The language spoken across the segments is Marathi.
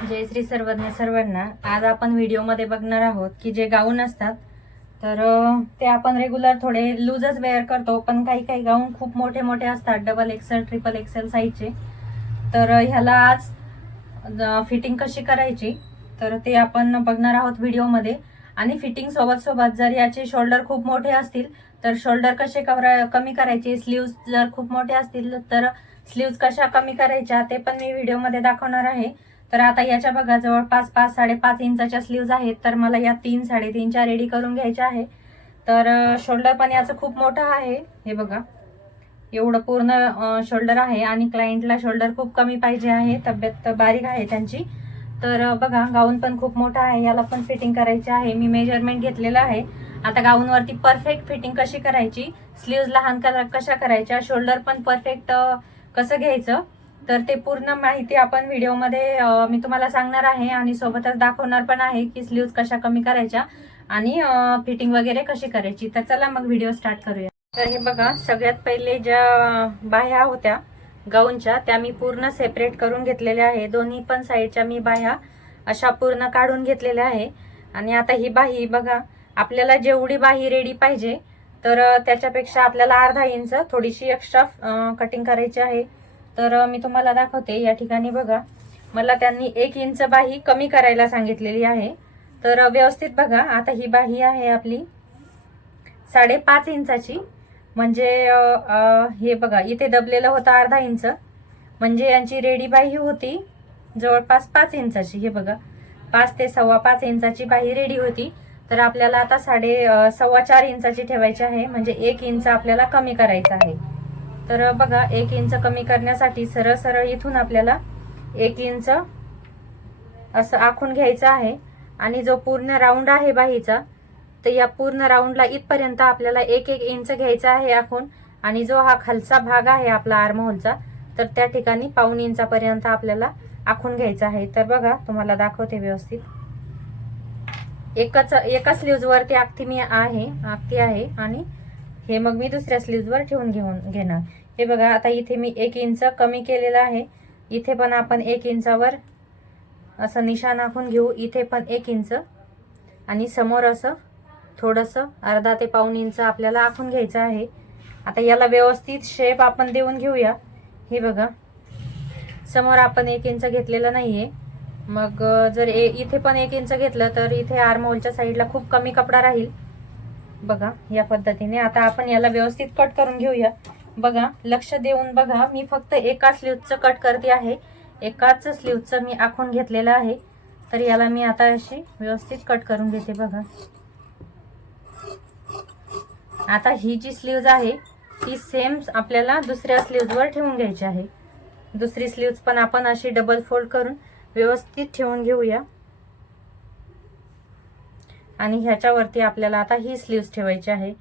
जय श्री सर्वज्ञ सर्वांना. आज आपण व्हिडिओमध्ये बघणार आहोत की जे गाऊन असतात तर ते आपण रेग्युलर थोडे लूजच वेअर करतो पण काही काही गाऊन खूप मोठे मोठे असतात डबल एक्सेल ट्रिपल एक्सेल साईजचे तर ह्याला आज फिटिंग कशी करायची तर ते आपण बघणार आहोत व्हिडिओमध्ये. आणि फिटिंग सोबत सोबत जर याचे शोल्डर खूप मोठे असतील तर शोल्डर कसे कवर कमी करायचे स्लीव्ज जर खूप मोठे असतील तर स्लीव्ज कशा कमी करायच्या ते पण मी व्हिडिओमध्ये दाखवणार आहे. तर आता याच्या बघा जवळपास पाच साडेपाच इंचाच्या स्लीव्ज आहेत तर मला या तीन साडेतीनच्या रेडी करून घ्यायच्या आहे. तर शोल्डर पण याचं खूप मोठं आहे. हे बघा एवढं पूर्ण शोल्डर आहे आणि क्लायंटला शोल्डर खूप कमी पाहिजे आहे. तब्येत बारीक आहे त्यांची. तर बघा गाऊन पण खूप मोठा आहे. याला पण फिटिंग करायची आहे. मी मेजरमेंट घेतलेलं आहे. आता गाऊनवरती परफेक्ट फिटिंग कशी करायची? स्लीव्ज लहान कशा करायच्या? शोल्डर पण परफेक्ट कसं घ्यायचं? तर ते पूर्ण माहिती आपण व्हिडिओमध्ये मी तुम्हाला सांगणार आहे आणि सोबतच दाखवणार पण आहे की स्लीव्ज कशा कमी करायच्या आणि फिटिंग वगैरे कशी करायची. तर चला मग व्हिडिओ स्टार्ट करूया. तर हे बघा सगळ्यात पहिले ज्या बाह्या होत्या गाऊनच्या त्या मी पूर्ण सेपरेट करून घेतलेल्या आहे. दोन्ही पण साईडच्या मी बाह्या अशा पूर्ण काढून घेतलेल्या आहे. आणि आता ही बाही बघा आपल्याला जेवढी बाही रेडी पाहिजे तर त्याच्यापेक्षा आपल्याला अर्धा इंच थोडीशी एक्स्ट्रा कटिंग करायची आहे. तर मी तुम्हाला दाखवते. या ठिकाणी बघा मला त्यांनी एक इंच बाही कमी करायला सांगितलेली आहे. तर व्यवस्थित बघा आता ही बाही आहे आपली साडेपाच इंचाची. म्हणजे हे बघा इथे दबलेलं होतं अर्धा इंच. म्हणजे यांची रेडी बाही होती जवळपास पाच इंचाची हे बघा. पाच ते सव्वा पाच इंचाची बाही रेडी होती. तर आपल्याला आता साडे सव्वा चार इंचाची ठेवायची आहे. म्हणजे एक इंच आपल्याला कमी करायचं आहे. तर बघा एक इंच कमी करण्यासाठी सरळ सरळ इथून आपल्याला एक इंच असं आखून घ्यायचं आहे. आणि जो पूर्ण राऊंड आहे बाहीचा तर या पूर्ण राऊंडला इथपर्यंत आपल्याला एक एक इंच घ्यायचा आहे आखून. आणि जो हा खालचा भाग आहे आपला आर्महोलचा तर त्या ठिकाणी पाऊन इंचापर्यंत आपल्याला आखून घ्यायचा आहे. तर बघा तुम्हाला दाखवते व्यवस्थित. एकच एका स्लीवजवरती आखती मी आहे आखती आहे. आणि हे मग मी दुसऱ्या स्लीव्ज ठेवून घेऊन घेणार. हे बघा आता इथे मी एक इंच कमी केलेलं आहे. इथे पण आपण एक इंचावर असं निशाण आखून घेऊ. इथे पण एक इंच. आणि समोर असं थोडंसं अर्धा ते पाऊण इंच आपल्याला आखून घ्यायचं आहे. आता याला व्यवस्थित शेप आपण देऊन घेऊया. हे बघा. समोर आपण एक इंच घेतलेलं नाहीये. मग जर ए इथे पण एक इंच घेतलं तर इथे आरमोलच्या साईडला खूप कमी कपडा राहील. बघा या पद्धतीने. आता आपण याला व्यवस्थित कट करून घेऊया. बघा लक्ष देऊन बघा मी फक्त एका स्लीवचं कट करते आहे. एकाच स्लीवचं मी आखून घेतलेलं आहे. तर याला मी आता अशी व्यवस्थित कट करून घेते बघा. आता ही जी स्लीव्ज आहे ती सेम आपल्याला दुसऱ्या स्लीव्जवर ठेवून घ्यायची आहे. दुसरी स्लीव्ज पण आपण अशी डबल फोल्ड करून व्यवस्थित ठेवून घेऊया. आणि ह्याच्यावरती आपल्याला आता ही स्लीव्ज ठेवायची आहे.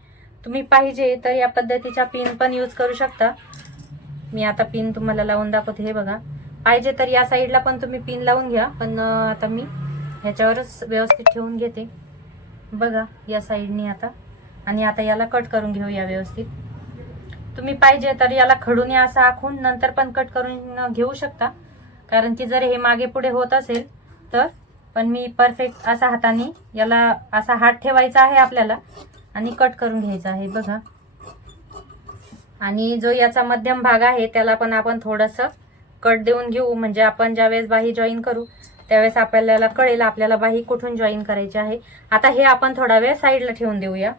तुम्ही पाहिजे तर या पद्धतीच्या पिन पण यूज करू शकता. मी आता पिन तुम्हाला लावून दाखवते हे बघा. पाहिजे तर या साईडला पण तुम्ही पिन लावून घ्या पण आता मी ह्याच्यावरच व्यवस्थित ठेवून घेते. बघा या साईडनी आता. आणि आता याला कट करून घेऊया व्यवस्थित. तुम्ही पाहिजे तर याला खडून असं आखून नंतर पण कट करून घेऊ शकता. कारण की जर हे मागे पुढे होत असेल तर पण मी परफेक्ट असा हाताने याला असा हात ठेवायचा आहे आपल्याला. आणि कट करून घ्यायचा आहे बघा. आणि जो याचा मध्यम भाग आहे त्याला पण आपण थोडंसं कट देऊन घेऊ. म्हणजे आपण ज्यावेळेस बाही जॉईन करू त्यावेळेस आपल्याला कळेल आपल्याला बाही कुठून जॉईन करायची आहे. आता हे आपण थोडा वेळ साईडला ठेवून देऊया.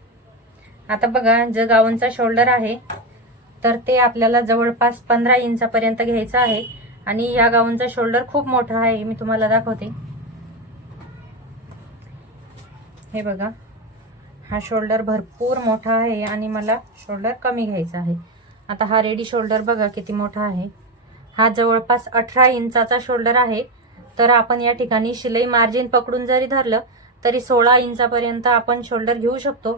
आता बघा जे गाऊनचा शोल्डर आहे तर ते आपल्याला जवळपास पंधरा इंचापर्यंत घ्यायचं आहे. आणि या गाऊनचा शोल्डर खूप मोठा आहे मी तुम्हाला दाखवते. हे बघा. हा शोल्डर भरपूर मोठा आहे आणि मला शोल्डर कमी घ्यायचा आहे. आता हा रेडी शोल्डर बघा किती मोठा आहे. हा जवळपास अठरा इंचाचा शोल्डर आहे. तर आपण या ठिकाणी शिलाई मार्जिन पकडून जरी धरलं तरी सोळा इंचापर्यंत आपण शोल्डर घेऊ शकतो.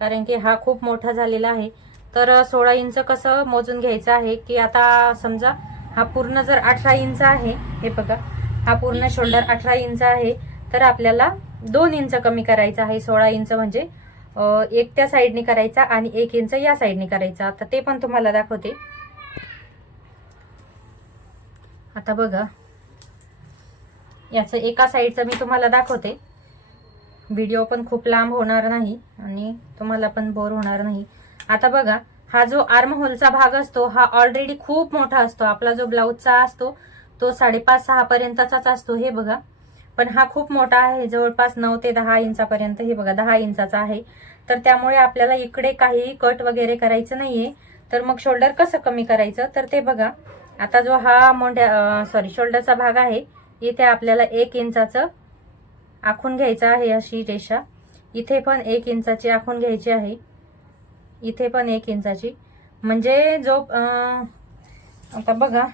कारण की हा खूप मोठा झालेला आहे. तर सोळा इंच कसं मोजून घ्यायचं आहे की आता समजा हा पूर्ण जर अठरा इंच आहे हे बघा हा पूर्ण शोल्डर अठरा इंच आहे तर आपल्याला दोन इंच कमी करायचा आहे. सोळा इंच म्हणजे एक त्या साईडने करायचा आणि एक इंच या साईडने करायचा. आता ते पण तुम्हाला दाखवते. आता बघा. याचं एका साईडचं मी तुम्हाला दाखवते. व्हिडिओ पण खूप लांब होणार नाही आणि तुम्हाला पण बोर होणार नाही. आता बघा हा जो आर्महोलचा भाग असतो हा ऑलरेडी खूप मोठा असतो. आपला जो ब्लाऊजचा असतो तो साडेपाच सहा पर्यंतचाच असतो. हे बघा. पण हा खूप मोठा आहे. जवळपास नऊ ते दहा इंचापर्यंत हे बघा दहा इंचाचा आहे. तर त्यामुळे आपल्याला इकडे काही कट वगैरे करायचं नाहीये. तर मग शोल्डर कसं कमी करायचं? तर ते बघा आता जो हा मोठ्या सॉरी शोल्डरचा भाग आहे इथे आपल्याला एक इंचाचं आखून घ्यायचं आहे अशी रेषा. इथे पण एक इंचाची आखून घ्यायची आहे. इथे पण एक इंचाची. म्हणजे जो आता बघा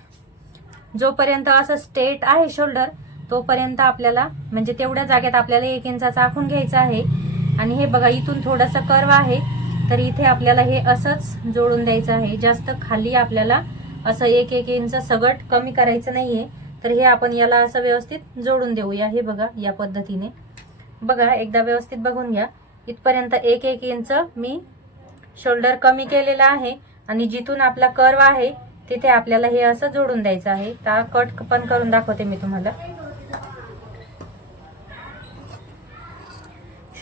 जोपर्यंत असं स्टेट आहे शोल्डर तोपर्यंत आपल्याला म्हणजे तेवढ्या जागेत आपल्याला एक इंचाचा आखून घ्यायचा आहे. आणि हे बघा इथून थोडासा कर्व आहे. तर इथे आपल्याला हे असंच जोडून द्यायचं आहे. जास्त खाली आपल्याला असं एक एक इंच सगट कमी करायचं नाहीये. तर हे आपण याला असं व्यवस्थित जोडून देऊया. हे बघा या पद्धतीने. बघा एकदा व्यवस्थित बघून घ्या. इथपर्यंत एक एक इंच मी शोल्डर कमी केलेला आहे. आणि जिथून आपला कर्व आहे तिथे आपल्याला हे असं जोडून द्यायचं आहे. तर कट पण करून दाखवते मी तुम्हाला.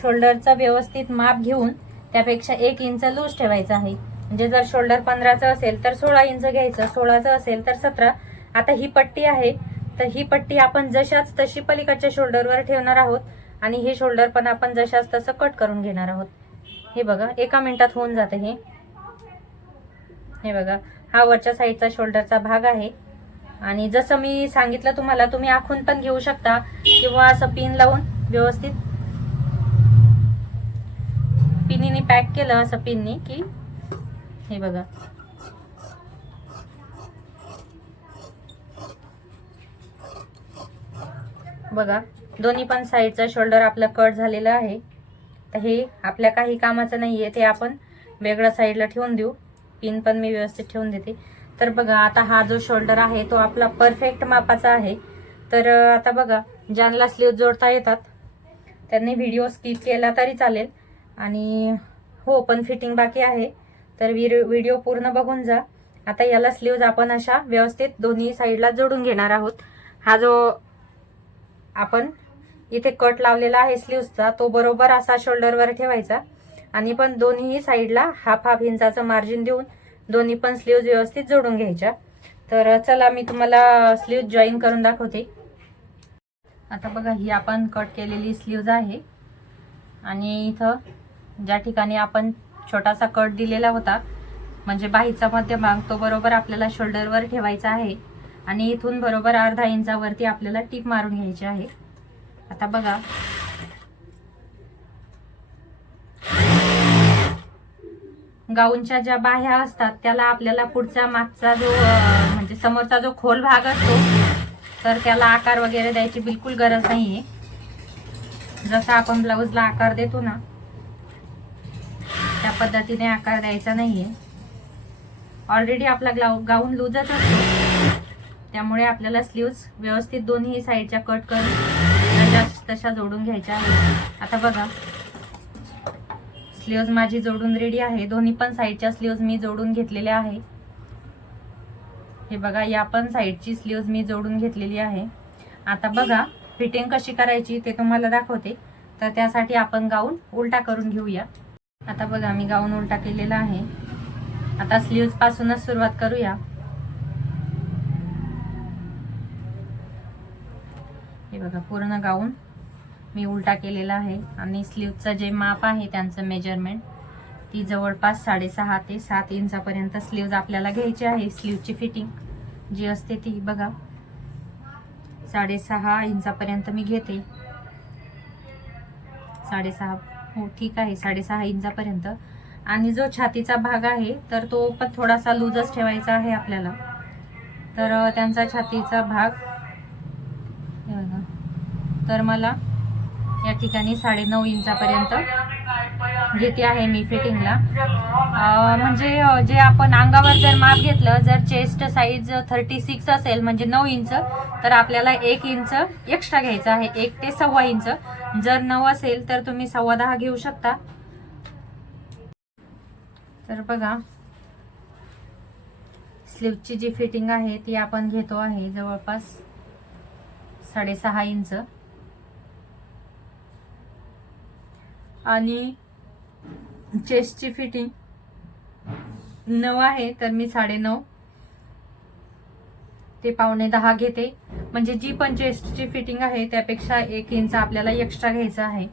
शोल्डरचा व्यवस्थित माप घेऊन त्यापेक्षा एक इंच लूज ठेवायचं आहे. म्हणजे जर शोल्डर पंधराचं असेल तर सोळा इंच घ्यायचं सोळाचं असेल तर सतरा. आता ही पट्टी आहे तर ही पट्टी आपण जशाच तशी पलीकडच्या शोल्डरवर ठेवणार आहोत आणि हे शोल्डर पण आपण जशाच तसं कट करून घेणार आहोत. हे बघा एका मिनिटात होऊन जाते हे. हे बघा हा वरच्या साईडचा शोल्डरचा भाग आहे. आणि जसं मी सांगितलं तुम्हाला तुम्ही आखून पण घेऊ शकता किंवा असं पिन लावून व्यवस्थित पिनीने पॅक केलं असं पिननी की हे बघा. बघा दोन्ही पण साईडचा शोल्डर आपलं कट झालेलं आहे. तर हे आपल्या काही कामाचं नाही आहे ते आपण वेगळ्या साईडला ठेवून देऊ. पिन पण मी व्यवस्थित ठेवून देते. तर बघा आता हा जो शोल्डर आहे तो आपला परफेक्ट मापाचा आहे. तर आता बघा ज्यांना स्लीव जोडता येतात त्यांनी व्हिडिओ स्किप केला तरी चालेल. आणि हो पण फिटिंग बाकी आहे. तर व्हिडिओ पूर्ण बघून जा. आता याला स्लीव्ज आपण अशा व्यवस्थित दोन्ही साईडला जोडून घेणार आहोत. हा जो आपण इथे कट लावलेला आहे स्लीव्सचा तो बरोबर असा शोल्डरवर ठेवायचा. आणि पण दोन्ही साईडला हाफ हाफ इंचाचं मार्जिन देऊन दोन्ही पण स्लीव्ज व्यवस्थित जोडून घ्यायच्या. तर चला मी तुम्हाला स्लीव्ज जॉईन करून दाखवते. आता बघा ही आपण कट केलेली स्लीव्ज आहे. आणि इथं ज्या ठिकाणी आपण छोटासा कट दिलेला होता म्हणजे बाहीचा मध्यभाग तो बरोबर आपल्याला शोल्डरवर ठेवायचा आहे आणि इथून बरोबर अर्धा इंचावरती आपल्याला टीप मारून घ्यायची आहे. आता बघा. गाऊनच्या ज्या बाह्या असतात त्याला आपल्याला पुढचा मागचा जो म्हणजे समोरचा जो खोल भाग असतो तर त्याला आकार वगैरे द्यायची बिलकुल गरज नाहीये. जसा आपण ब्लाऊजला आकार देतो ना पद्धतीने आकार द्यायचा नाही आहे ऑलरेडी आपला ग्लाउ गाऊन लूजच असतो. त्यामुळे आपल्याला स्लीव्ज व्यवस्थित दोन्ही साईडच्या कट करून जशा तशा जोडून घ्यायच्या आहेत. आता बघा. स्लीव्ज माझी जोडून रेडी आहे. दोन्ही पण साईडच्या स्लीव्ज मी जोडून घेतलेल्या आहे. हे बघा या पण साईडची स्लीव्ज मी जोडून घेतलेली आहे. आता बघा फिटिंग कशी करायची ते तुम्हाला दाखवते. तर त्यासाठी आपण गाऊन उलटा करून घेऊया. आता बघा मी गाऊन उलटा केलेला आहे. आता स्लीव्ज पासूनच सुरुवात करूया. हे बघा पूर्ण गाऊन मी उलटा केलेला आहे. आणि स्लीवचं जे माप आहे त्यांचं मेजरमेंट ती जवळपास साडेसहा ते सात इंचापर्यंत स्लीव्ज आपल्याला घ्यायची आहे. स्लीवची फिटिंग जी असते ती बघा साडेसहा इंचापर्यंत मी घेते. साडेसहा हो ठीक आहे साडेसहा इंचापर्यंत. आणि जो छातीचा भाग आहे तर तो पण थोडासा लूजच ठेवायचा आहे आपल्याला. तर त्यांचा छातीचा भाग तर मला या ठिकाणी साडेनऊ इंचापर्यंत घेते आहे मी फिटिंगला. म्हणजे जे आपण अंगावर जर माप घेतलं जर चेस्ट साईज थर्टी सिक्स असेल म्हणजे नऊ इंच तर आपल्याला एक इंच एक्स्ट्रा घ्यायचं आहे एक ते सव्वा इंच. जर नऊ असेल तर तुम्ही सव्वा दहा घेऊ शकता. तर बघा स्लीवची जी फिटिंग आहे ती आपण घेतो आहे जवळपास साडेसहा इंच. आणि चेस्टची फिटिंग नऊ आहे तर मी साडेनऊ. ते पावणे दहा घेते. म्हणजे जी पण चेस्टची फिटिंग आहे त्यापेक्षा एक इंच आपल्याला एक्स्ट्रा घ्यायचा आहे.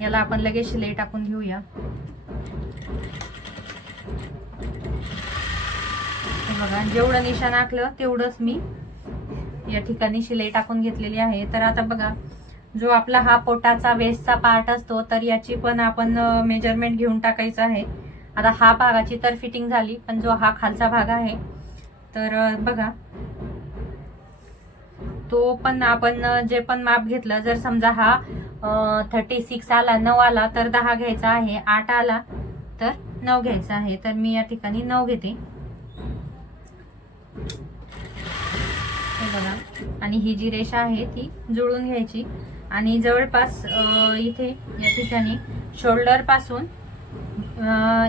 याला आपण लगेच शिलाई टाकून घेऊया. बघा जेवढं निशाण आखलं तेवढंच मी या ठिकाणी शिलाई टाकून घेतलेली आहे. तर आता बघा जो आपला हा पोटाचा वेस्टचा पार्ट असतो तर याची पण आपण मेजरमेंट घेऊन टाकायचं आहे. आता हा भागाची तर फिटिंग झाली पण जो हा खालचा भाग आहे तर बघा तो पण आपण जे पण माप घेतलं जर समजा हा थर्टी सिक्स आला नऊ आला तर दहा घ्यायचा आहे आठ आला तर नऊ घ्यायचा आहे. तर मी या ठिकाणी नऊ घेते. बघा. आणि ही जी रेषा आहे ती जुळून घ्यायची. आणि जवळपास इथे या ठिकाणी शोल्डरपासून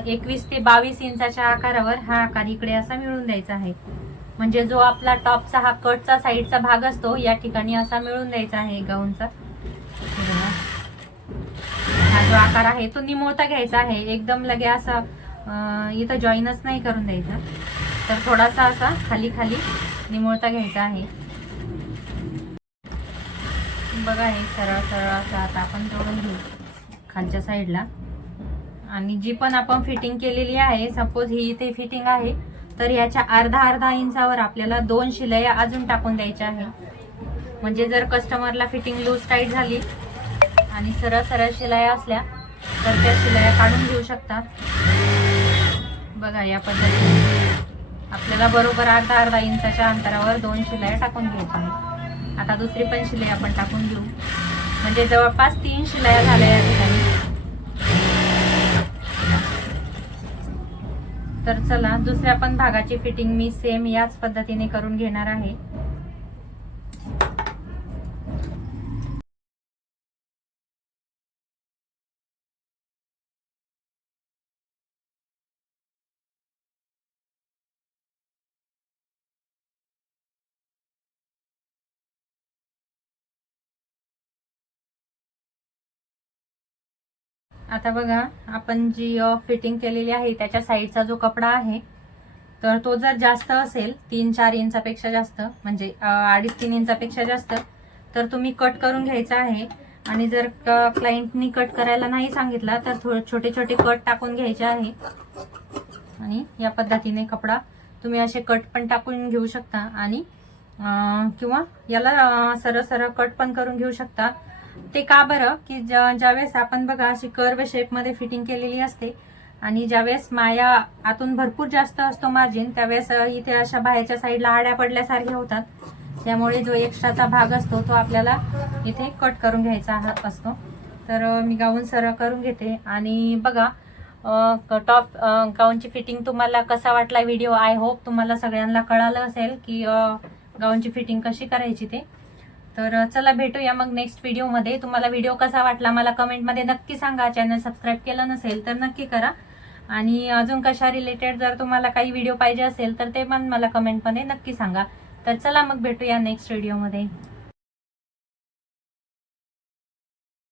एकवीस ते बावीस इंचाच्या आकारावर हा आकार इकडे असा मिळून द्यायचा आहे. म्हणजे जो आपला टॉपचा हा कटचा साईडचा भाग असतो या ठिकाणी असा मिळून द्यायचा आहे गाऊनचा. हा जो आकार आहे तो निमोळता घ्यायचा आहे. एकदम लगे असा इथं जॉईनच नाही करून द्यायचा. तर थोडासा असा खाली खाली निमोळता घ्यायचा आहे. बघा हे सरळ सरळ असं आता आपण जोडून घेऊ खालच्या साईडला. आणि जी पण आपण फिटिंग केलेली आहे सपोज ही इथे फिटिंग आहे तर याच्या अर्धा अर्धा इंचावर आपल्याला दोन शिलाया अजून टाकून द्यायच्या आहे म्हणजे जर कस्टमरला फिटिंग लूज टाईट झाली आणि सरळ सरळ शिलाया असल्या तर त्या शिलाया काढून घेऊ शकता. बघा या पद्धतीने. आपल्याला बरोबर अर्धा अर्धा इंचाच्या अंतरावर दोन शिलाया टाकून घ्यायच्या आहे आता दुसरी पण शिलाई आपण टाकून घेऊ. म्हणजे जवळपास तीन शिलाया झाल्या या ठिकाणी. तर चला दुसऱ्या पण भागाची फिटिंग मी सेम याच पद्धतीने करून घेणार आहे. आता बघा आपण जी फिटिंग केलेली आहे त्याच्या साईडचा जो कपडा आहे तर तो जर जास्त असेल तीन चार इंचापेक्षा जास्त म्हणजे अडीच तीन इंचापेक्षा जास्त तर तुम्ही कट करून घ्यायचा आहे. आणि जर क्लायंटनी कट करायला नाही सांगितला तर थोडे छोटे छोटे कट टाकून घ्यायचे आहे. आणि या पद्धतीने कपडा तुम्ही असे कट पण टाकून घेऊ शकता. आणि किंवा याला सरळ सरळ कट पण करून घेऊ शकता. ते का बरं? की ज्या- ज्यावेळेस आपण बघा अशी कर्व शेपमध्ये फिटिंग केलेली असते आणि ज्यावेळेस माया आतून भरपूर जास्त असतो मार्जिन त्यावेळेस इथे अशा बाहेरच्या साईडला आड्या पडल्यासारख्या होतात. त्यामुळे जो एक्स्ट्राचा भाग असतो तो आपल्याला इथे कट करून घ्यायचा असतो. तर मी गाऊन सरळ करून घेते. आणि बघा टॉप गाऊनची फिटिंग तुम्हाला कसा वाटला व्हिडिओ आय होप तुम्हाला सगळ्यांना कळालं असेल की गाऊनची फिटिंग कशी करायची ते. तर चला भेटूया मग नेक्स्ट व्हिडिओमध्ये तुम्हाला व्हिडिओ कसा वाटला मला कमेंटमध्ये नक्की सांगा. चॅनल सबस्क्राईब केलं नसेल तर नक्की करा. आणि अजून कशा रिलेटेड जर तुम्हाला काही व्हिडिओ पाहिजे असेल तर ते पण मला कमेंटमध्ये नक्की सांगा. तर चला मग भेटूया नेक्स्ट व्हिडिओमध्ये